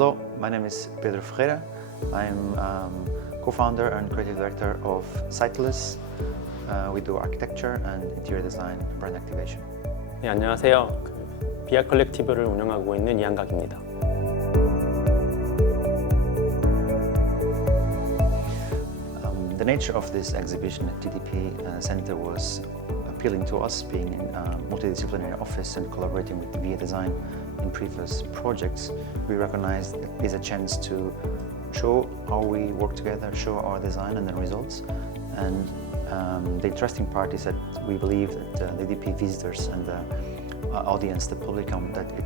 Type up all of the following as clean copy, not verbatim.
Hello, my name is Pedro Ferreira. I'm co-founder and creative director of Sightless. We do architecture and interior design, brand activation. 네, 안녕하세요. 비아컬렉티브를 운영하고 있는 이한각입니다. The nature of this exhibition at DDP Center was appealing to us, being in a multidisciplinary office and collaborating with VIA Design in previous projects. We recognized that there's a chance to show how we work together, show our design and the results. And the interesting part is that we believe that the DDP visitors and the audience, the public that it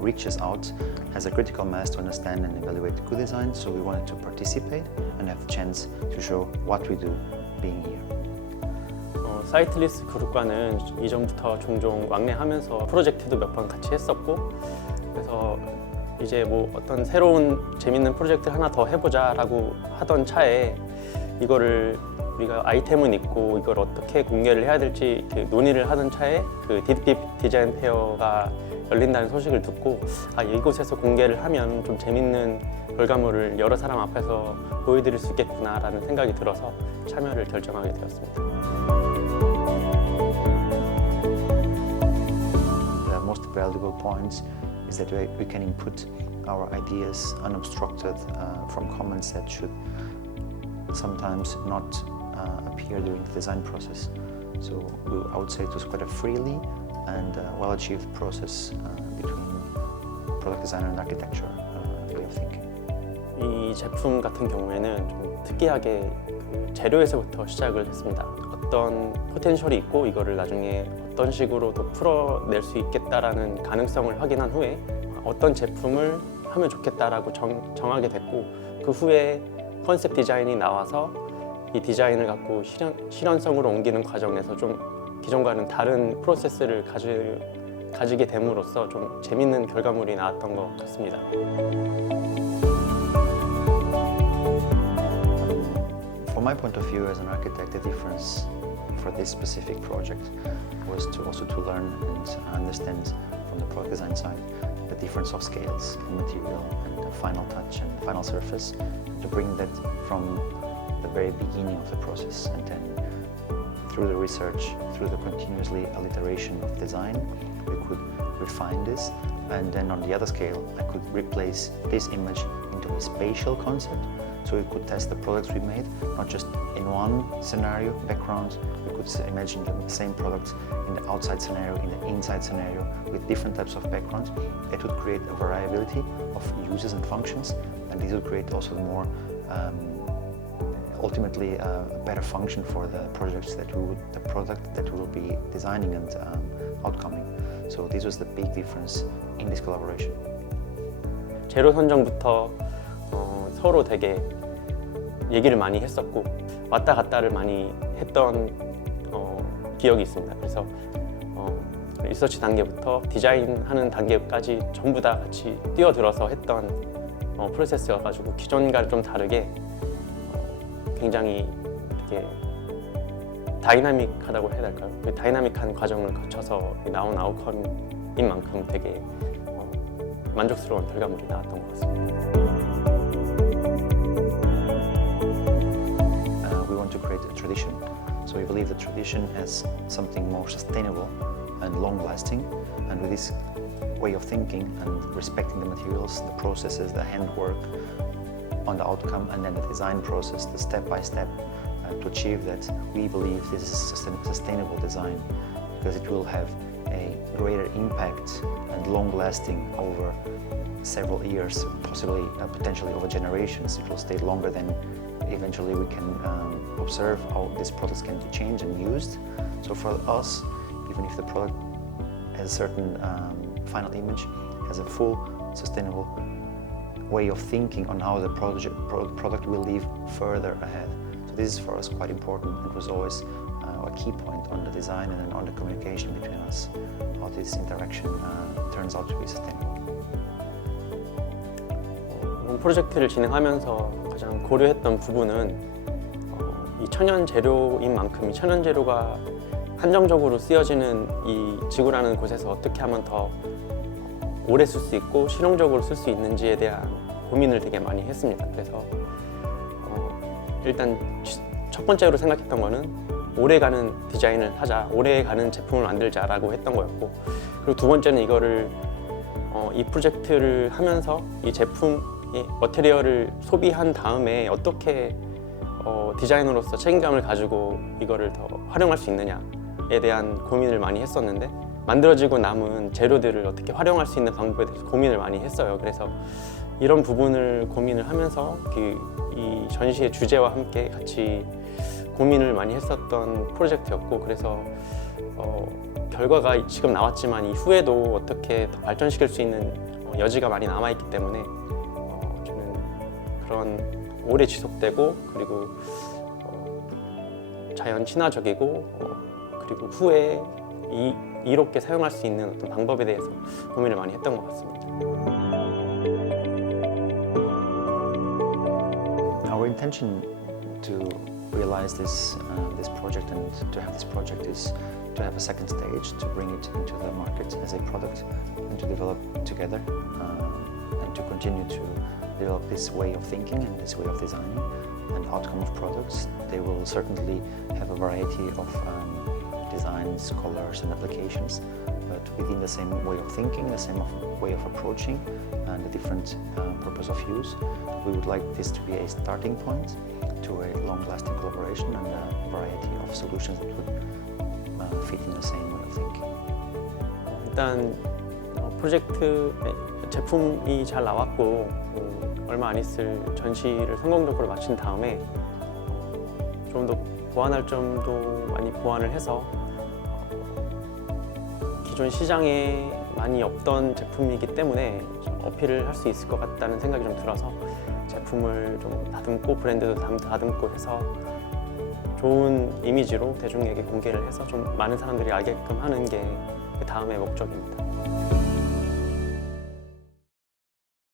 reaches out, has a critical mass to understand and evaluate good design. So we wanted to participate and have a chance to show what we do being here. 사이트리스 그룹과는 이전부터 종종 왕래하면서 프로젝트도 몇 번 같이 했었고, 그래서 이제 뭐 어떤 새로운 재밌는 프로젝트를 하나 더 해보자라고 하던 차에 이거를 우리가 아이템은 있고 이걸 어떻게 공개를 해야 될지 이렇게 논의를 하던 차에 그 DDP디자인페어가 열린다는 소식을 듣고 이곳에서 공개를 하면 좀 재밌는 결과물을 여러 사람 앞에서 보여드릴 수 있겠구나라는 생각이 들어서 참여를 결정하게 되었습니다. The most valuable points is that we can input our ideas unobstructed from comments that should sometimes not appear during the design process. So I would say it was quite a freely and well-achieved process between product designer and architecture way of thinking. 이 제품 같은 경우에는 좀 특이하게 그 재료에서부터 시작을 했습니다. 어떤 포텐셜이 있고 이거를 나중에 어떤 식으로 더 풀어낼 수 있겠다라는 가능성을 확인한 후에 어떤 제품을 하면 좋겠다라고 정하게 됐고, 그 후에 컨셉 디자인이 나와서 이 디자인을 갖고 실현성으로 옮기는 과정에서 좀 기존과는 다른 프로세스를 가지게 됨으로써 좀 재밌는 결과물이 나왔던 것 같습니다. From my point of view as an architect, the difference for this specific project was to learn and understand from the product design side the difference of scales and material and the final touch and final surface, and to bring that from the very beginning of the process, and then through the research, through the continuously iteration of design, we could refine this, and then on the other scale I could replace this image into a spatial concept, so we could test the products we made not just in one scenario background. We could imagine the same products in the outside scenario, in the inside scenario, with different types of backgrounds. It would create a variability of uses and functions, and this would create also more ultimately a better function for the product that we will be designing and outcoming. So this was the big difference in this collaboration. 재료 선정부터 서로 되게 얘기를 많이 했었고 왔다 갔다를 많이 했던 기억이 있습니다. 그래서 리서치 단계부터 디자인하는 단계까지 전부 다 같이 뛰어들어서 했던 프로세스여가지고 기존과 좀 다르게 굉장히 되게 다이나믹하다고 해야 될까요? 그 다이나믹한 과정을 거쳐서 나온 아웃컴인 만큼 되게 만족스러운 결과물이 나왔던 것 같습니다. We want to create a tradition, so we believe the tradition as something more sustainable and long-lasting, and with this way of thinking and respecting the materials, the processes, the handwork on the outcome, and then the design process, the step-by-step to achieve that, we believe this is sustainable design because it will have a greater impact and long-lasting over several years, possibly potentially over generations. It will stay longer than eventually we can observe how these products can be changed and used. So for us, even if the product has a certain final image, has a full sustainable way of thinking on how the product will live further ahead. So this is for us quite important. It was always a key point on the design and on the communication between us, how this interaction turns out to be sustainable. 이번 프로젝트를 진행하면서 가장 고려했던 부분은 이 천연 재료인 만큼 이 천연 재료가 한정적으로 쓰여지는 이 지구라는 곳에서 어떻게 하면 더 오래 쓸 수 있고 실용적으로 쓸 수 있는지에 대한 고민을 되게 많이 했습니다. 그래서 일단 첫 번째로 생각했던 거는 오래가는 디자인을 하자, 오래가는 제품을 만들자라고 했던 거였고, 그리고 두 번째는 이거를 이 프로젝트를 하면서 이 제품의 머티리얼을 소비한 다음에 어떻게 디자이너로서 책임감을 가지고 이거를 더 활용할 수 있느냐에 대한 고민을 많이 했었는데, 만들어지고 남은 재료들을 어떻게 활용할 수 있는 방법에 대해서 고민을 많이 했어요. 그래서 이런 부분을 고민을 하면서 이 전시의 주제와 함께 같이 고민을 많이 했었던 프로젝트였고, 그래서 결과가 지금 나왔지만 이후에도 어떻게 더 발전시킬 수 있는 여지가 많이 남아있기 때문에 저는 그런 오래 지속되고 그리고 자연 친화적이고 그리고 후에 이롭게 사용할 수 있는 어떤 방법에 대해서 고민을 많이 했던 것 같습니다. Our intention to realize this project and to have this project is to have a second stage, to bring it into the market as a product and to develop together and to continue to develop this way of thinking and this way of designing and outcome of products. They will certainly have a variety of designs, colors and applications, but within the same way of thinking, the same way of approaching and a different purpose of use. We would like this to be a starting point to a long-lasting collaboration and a variety of solutions that would fit in the same way of thinking. 일단 프로젝트 제품이 잘 나왔고 얼마 안 있을 전시를 성공적으로 마친 다음에 좀 더 보완할 점도 많이 보완을 해서 기존 시장에 많이 없던 제품이기 때문에 좀 어필을 할 수 있을 것 같다는 생각이 좀 들어서 제품을 좀 다듬고 브랜드도 다듬고 해서 좋은 이미지로 대중에게 공개를 해서 좀 많은 사람들이 알게끔 하는 게 그 다음의 목적입니다.